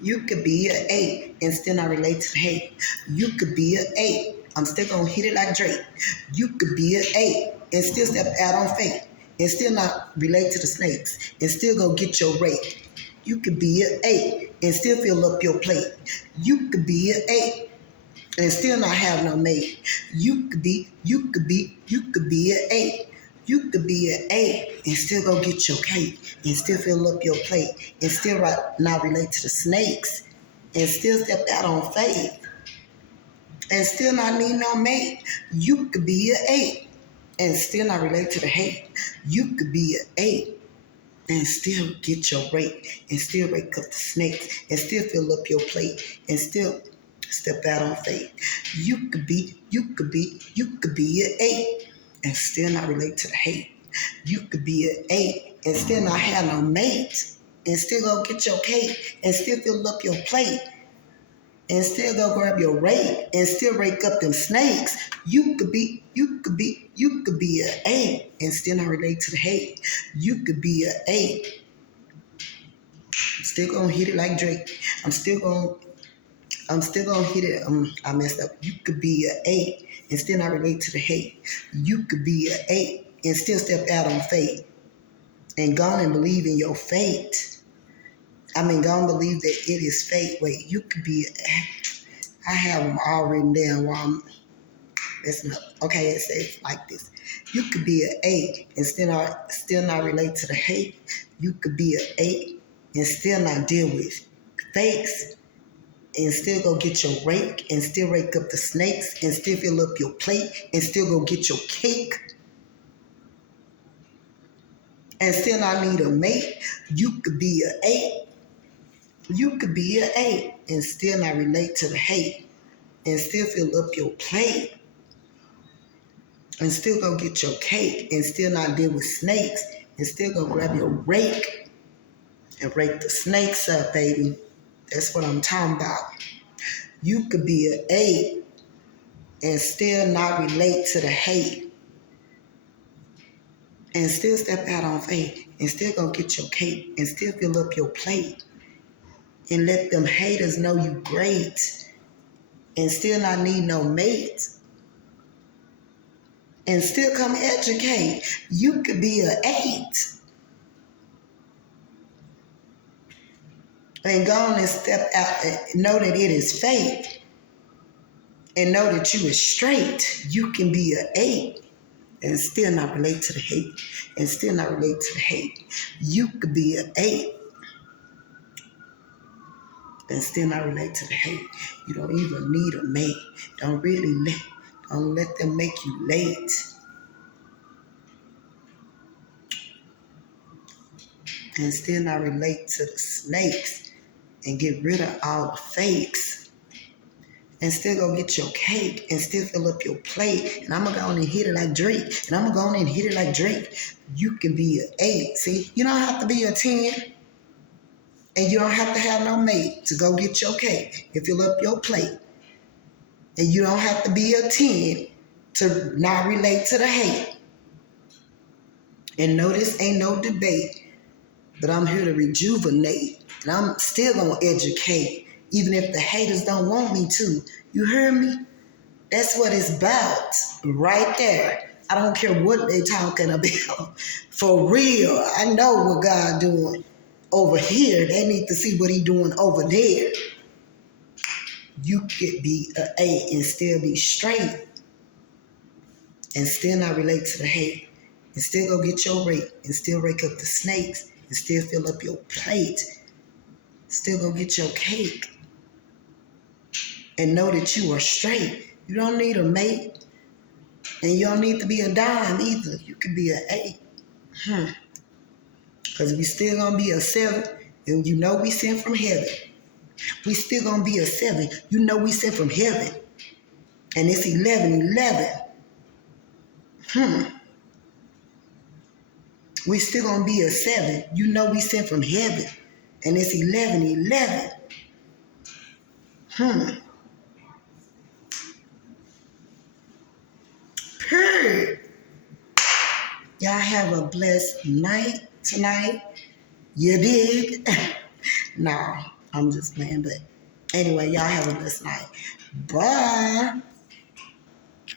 You could be an 8 and still not relate to the hate. You could be an 8. I'm still gonna hit it like Drake. You could be an 8 and still step out on faith and still not relate to the snakes and still go get your rate. You could be an 8 and still fill up your plate. You could be an 8 and still not have no mate. You could be an 8. You could be an 8 and still go get your cake and still fill up your plate and still not relate to the snakes and still step out on faith and still not need no mate. You could be an 8 and still not relate to the hate. You could be an 8 and still get your rate and still rake up the snakes and still fill up your plate and still step out on faith. You could be an 8 and still not relate to the hate. You could be an 8 and still not have no mate and still go get your cake and still fill up your plate and still go grab your rake and still rake up them snakes. You could be an 8 and still not relate to the hate. You could be an 8. I'm still gonna hit it like Drake. I'm still gonna hit it. I messed up. You could be an 8 and still not relate to the hate. You could be an 8 and still step out on faith and go on and believe in your fate. Go and believe that it is fate. Wait, you could be. I have them all written down while I'm messing up. Okay, it says like this. You could be an 8 and still not relate to the hate. You could be an 8 and still not deal with fakes and still go get your rake and still rake up the snakes and still fill up your plate and still go get your cake and still not need a mate. You could be an 8. You could be an 8 and still not relate to the hate and still fill up your plate and still go get your cake and still not deal with snakes and still go grab your rake and rake the snakes up, baby. That's what I'm talking about. You could be an 8 and still not relate to the hate and still step out on faith and still go get your cake and still fill up your plate and let them haters know you great and still not need no mate and still come educate. You could be an 8 and go on and step out and know that it is fate and know that you is straight. You can be an 8 and still not relate to the hate and still not relate to the hate. You could be an 8 and still not relate to the hate. You don't even need a mate. Don't let them make you late. And still not relate to the snakes and get rid of all the fakes. And still go get your cake and still fill up your plate. And I'm going to go on and hit it like Drake. And I'm going to go on and hit it like Drake. You can be an 8. See, you don't have to be a 10. And you don't have to have no mate to go get your cake and fill up your plate. And you don't have to be a 10 to not relate to the hate. And no, this ain't no debate, but I'm here to rejuvenate. And I'm still going to educate, even if the haters don't want me to. You hear me? That's what it's about right there. I don't care what they talking about. For real, I know what God doing over here. They need to see what he doing over there. You could be an 8 and still be straight and still not relate to the hate and still go get your rake and still rake up the snakes and still fill up your plate, still go get your cake and know that you are straight. You don't need a mate and you don't need to be a dime either. You could be an 8. Because we still going to be a 7 and you know we sent from heaven. We still going to be a 7. You know we sent from heaven. And it's 11:11. We still going to be a 7. You know we sent from heaven. And it's 11:11. Period. Y'all have a blessed night tonight. You dig? Nah. I'm just playing, but anyway, y'all have a blessed night. Bye.